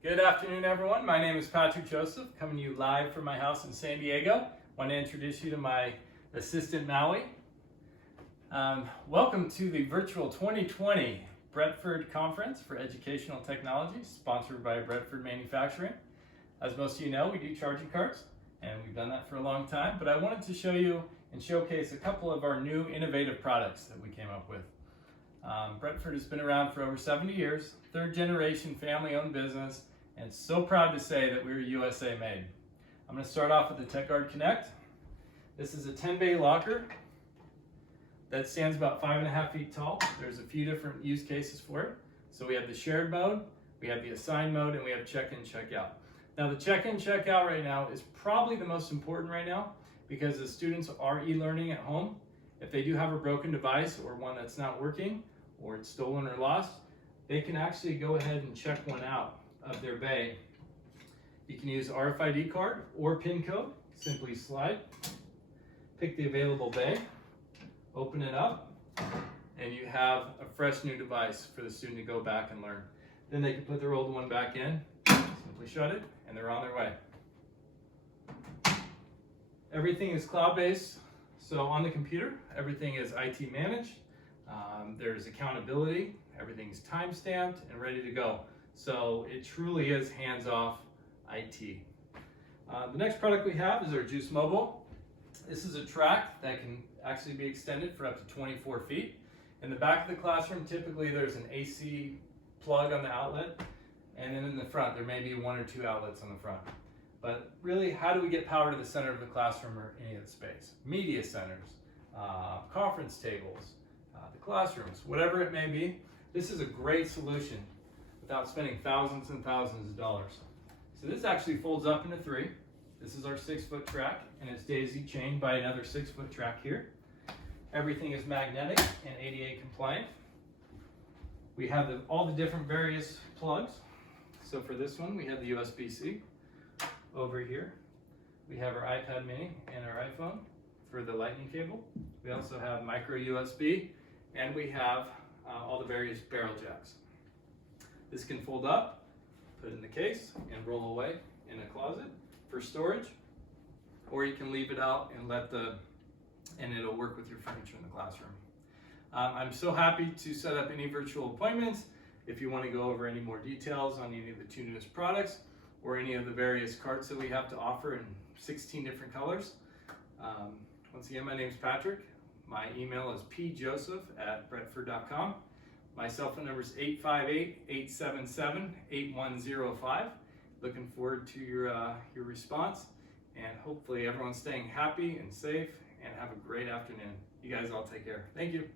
Good afternoon, everyone. My name is Patrick Joseph, coming to you live from my house in San Diego. I want to introduce you to my assistant, Maui. Welcome to the virtual 2020 Bretford Conference for Educational Technology, sponsored by Bretford Manufacturing. As most of you know, we do charging carts, and we've done that for a long time, but I wanted to show you and showcase a couple of our new innovative products that we came up with. Bretford has been around for over 70 years, third generation family-owned business, and so proud to say that we're USA made. I'm going to start off with the TechGuard Connect. This is a 10-bay locker that stands about 5.5 feet tall. There's a few different use cases for it. So we have the shared mode, we have the assigned mode, and we have check-in, check-out. Now the check-in, check-out right now is probably the most important right now because the students are e-learning at home. If they do have a broken device or one that's not working or it's stolen or lost, they can actually go ahead and check one out of their bay. You can use RFID card or PIN code. Simply slide, pick the available bay, open it up, and you have a fresh new device for the student to go back and learn. Then they can put their old one back in, simply shut it, and they're on their way. Everything is cloud-based, so on the computer, everything is IT managed. There's accountability, everything's time-stamped and ready to go. So it truly is hands-off IT. The next product we have is our Juice Mobile. This is a track that can actually be extended for up to 24 feet. In the back of the classroom, typically there's an AC plug on the outlet, and then in the front, there may be 1 or 2 outlets on the front. But really, how do we get power to the center of the classroom or any of the space? Media centers, conference tables, the classrooms, whatever it may be. This is a great solution without spending thousands and thousands of dollars. So this actually folds up into 3. This is our 6-foot track, and it's daisy chained by another 6-foot track here. Everything is magnetic and ADA compliant. We have all the different various plugs. So for this one, we have the USB-C. Over here, we have our iPad mini and our iPhone for the lightning cable. We also have micro USB, and we have all the various barrel jacks. This can fold up, put in the case, and roll away in a closet for storage, or you can leave it out and it'll work with your furniture in the classroom. I'm so happy to set up any virtual appointments if you want to go over any more details on any of the 2 newest products or any of the various carts that we have to offer in 16 different colors. Once again, my name is Patrick. My email is pjoseph@bretford.com. My cell phone number is 858-877-8105. Looking forward to your response, and hopefully everyone's staying happy and safe, and have a great afternoon. You guys all take care. Thank you.